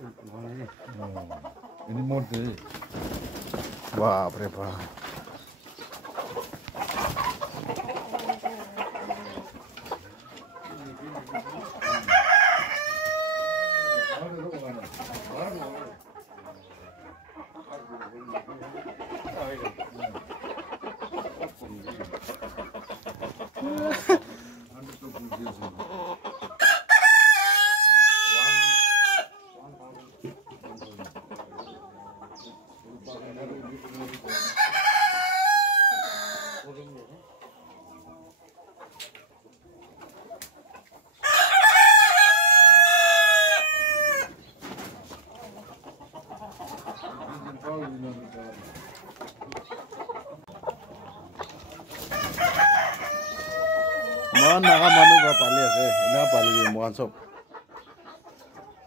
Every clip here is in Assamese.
Ini mode. Wah, berapa? Mohon naga manu ba pali ase na pali mohon sob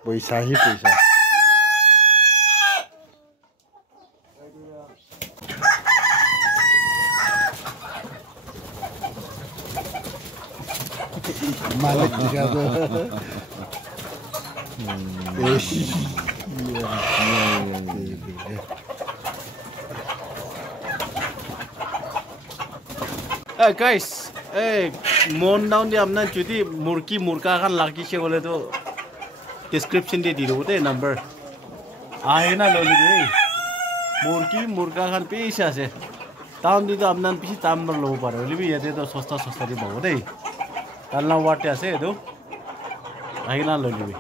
paisa hi paisa malik diga to guys মন ডাউন দিয়ে আপনার যদি মুরগি মুরগা খান লাগিছে বলে তো ডেসক্রিপশন দিয়ে দি দেবো নাম্বার আহে না ললি মুরগি মুরগা খান পেয়েছে আছে দাম দিতে আপনার বেশি দাম লব পারে বলি ইয়াতে তো সস্তা সস্তা দিয়ে পাবো তার নাম ওয়াটে আছে তো আহি না ললিবি